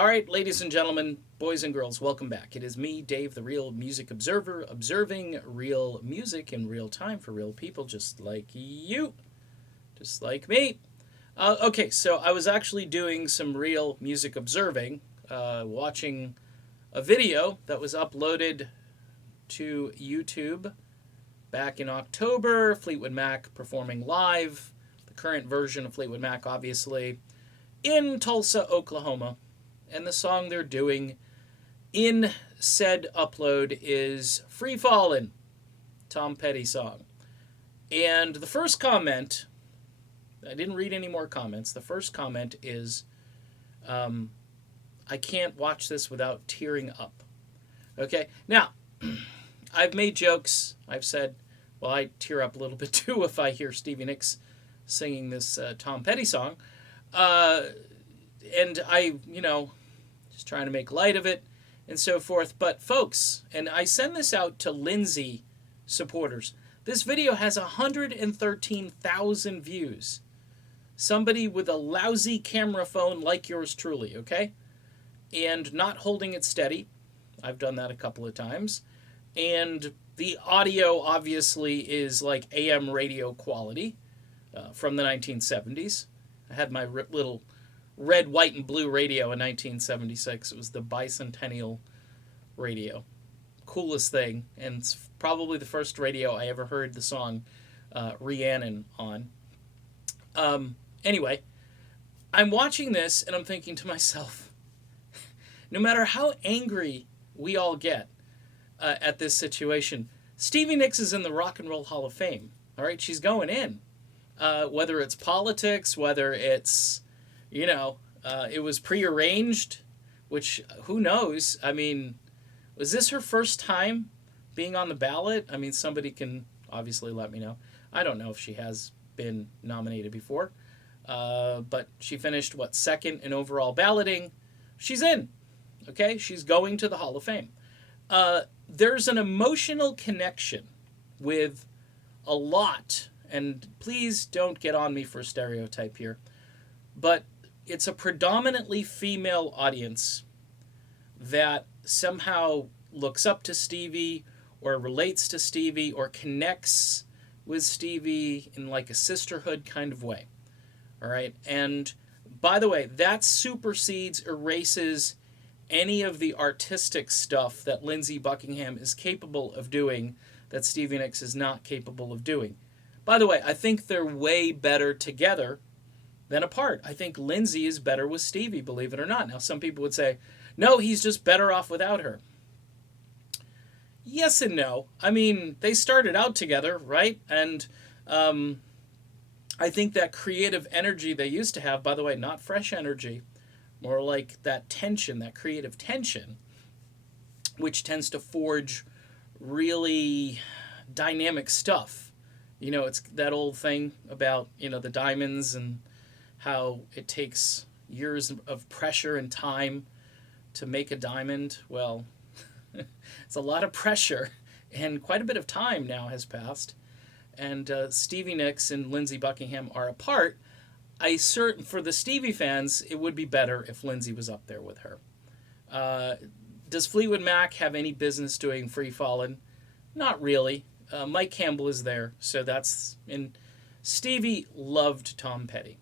All right, ladies and gentlemen, boys and girls, welcome back. It is me, Dave, the Real Music Observer, observing real music in real time for real people just like you, just like me. Okay, so I was actually doing some real music observing, watching a video that was uploaded to YouTube back in October. Fleetwood Mac performing live, the current version of Fleetwood Mac, obviously, in Tulsa, Oklahoma. And the song they're doing in said upload is Free Fallin', Tom Petty song. And the first comment, I didn't read any more comments. The first comment is, I can't watch this without tearing up. Okay, now, I've made jokes. I've said, well, I tear up a little bit too if I hear Stevie Nicks singing this Tom Petty song. And I, just trying to make light of it and so forth. But folks, and I send this out to Lindsey supporters, this video has 113,000 views. Somebody with a lousy camera phone like yours truly, okay? And not holding it steady. I've done that a couple of times. And the audio obviously is like AM radio quality from the 1970s. I had my little red, white, and blue radio in 1976. It was the bicentennial radio. Coolest thing, and it's probably the first radio I ever heard the song Rhiannon on. Anyway, I'm watching this and I'm thinking to myself, no matter how angry we all get at this situation, Stevie Nicks is in the Rock and Roll Hall of Fame. All right, she's going in. Whether it's politics, whether it's it was prearranged, which who knows? I mean, was this her first time being on the ballot? I mean, somebody can obviously let me know. I don't know if she has been nominated before, but she finished, second in overall balloting. She's in, okay? She's going to the Hall of Fame. There's an emotional connection with a lot, and please don't get on me for a stereotype here, but it's a predominantly female audience that somehow looks up to Stevie or relates to Stevie or connects with Stevie in like a sisterhood kind of way. All right. And by the way, that supersedes, erases any of the artistic stuff that Lindsey Buckingham is capable of doing that Stevie Nicks is not capable of doing. By the way, I think they're way better together than apart. I think Lindsey is better with Stevie, believe it or not. Now, some people would say, no, he's just better off without her. Yes and no. I mean, they started out together, right? And I think that creative energy they used to have, by the way, not fresh energy, more like that tension, that creative tension, which tends to forge really dynamic stuff. It's that old thing about, the diamonds and how it takes years of pressure and time to make a diamond. Well, it's a lot of pressure, and quite a bit of time now has passed. And Stevie Nicks and Lindsey Buckingham are apart. For the Stevie fans, it would be better if Lindsey was up there with her. Does Fleetwood Mac have any business doing Free Fallin'? Not really. Mike Campbell is there, so that's... And Stevie loved Tom Petty.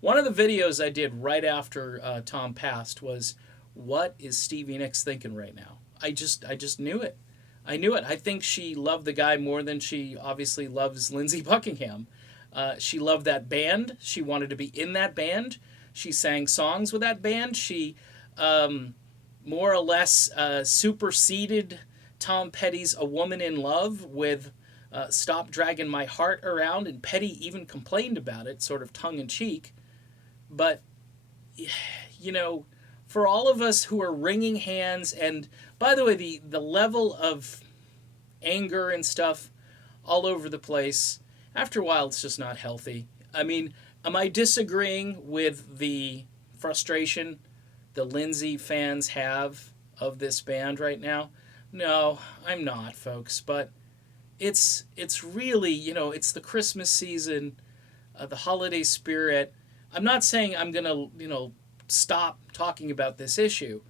One of the videos I did right after Tom passed was, what is Stevie Nicks thinking right now? I just knew it. I knew it. I think she loved the guy more than she obviously loves Lindsey Buckingham. She loved that band. She wanted to be in that band. She sang songs with that band. She more or less superseded Tom Petty's A Woman in Love with Stop Dragging My Heart Around, and Petty even complained about it, sort of tongue-in-cheek. But, for all of us who are wringing hands, and by the way, the level of anger and stuff all over the place, after a while it's just not healthy. I mean, am I disagreeing with the frustration the Lindsey fans have of this band right now? No, I'm not, folks, but it's really, it's the Christmas season, the holiday spirit. I'm not saying I'm going to, stop talking about this issue.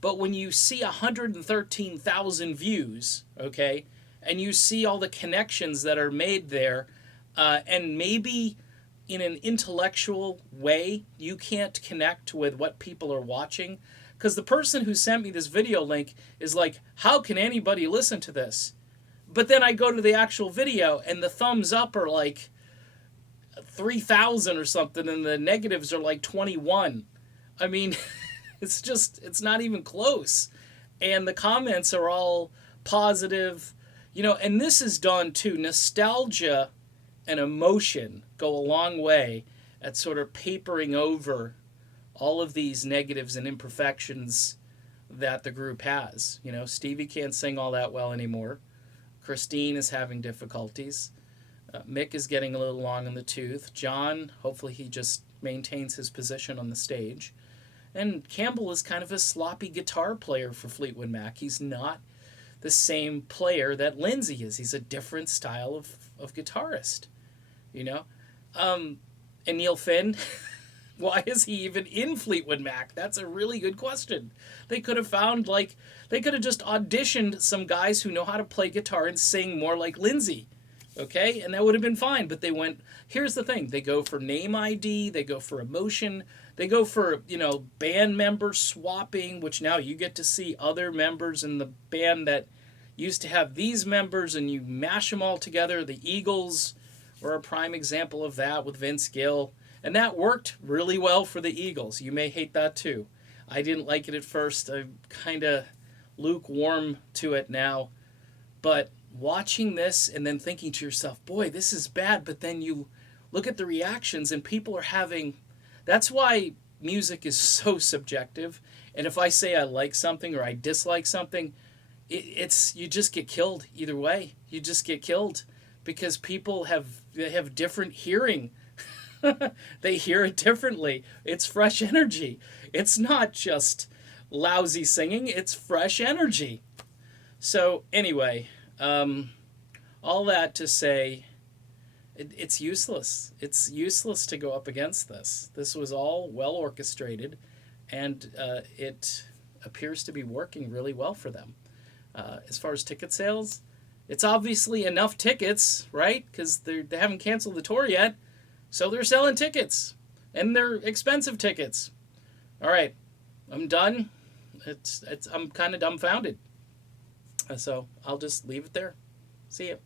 But when you see 113,000 views, okay, and you see all the connections that are made there, and maybe in an intellectual way you can't connect with what people are watching, because the person who sent me this video link is like, how can anybody listen to this? But then I go to the actual video and the thumbs up are like 3,000 or something, and the negatives are like 21. I mean, it's not even close. And the comments are all positive, and this is done too. Nostalgia and emotion go a long way at sort of papering over all of these negatives and imperfections that the group has. Stevie can't sing all that well anymore. Christine is having difficulties. Mick is getting a little long in the tooth. John, hopefully he just maintains his position on the stage. And Campbell is kind of a sloppy guitar player for Fleetwood Mac. He's not the same player that Lindsey is. He's a different style of guitarist, And Neil Finn, why is he even in Fleetwood Mac? That's a really good question. They could have just auditioned some guys who know how to play guitar and sing more like Lindsey. Okay, and that would have been fine, but they went, here's the thing, they go for name ID, they go for emotion, they go for, band member swapping, which now you get to see other members in the band that used to have these members and you mash them all together. The Eagles were a prime example of that with Vince Gill, and that worked really well for the Eagles. You may hate that too. I didn't like it at first. I'm kind of lukewarm to it now, but watching this and then thinking to yourself, boy, this is bad, but then you look at the reactions and people are having... That's why music is so subjective, and if I say I like something or I dislike something, it's you just get killed either way. You just get killed because people have different hearing. They hear it differently. It's fresh energy. It's not just lousy singing, it's fresh energy. So anyway, all that to say, it's useless. It's useless to go up against this. This was all well orchestrated, and it appears to be working really well for them. As far as ticket sales, it's obviously enough tickets, right? Because they haven't canceled the tour yet, so they're selling tickets, and they're expensive tickets. All right, I'm done. I'm kind of dumbfounded. So I'll just leave it there. See ya.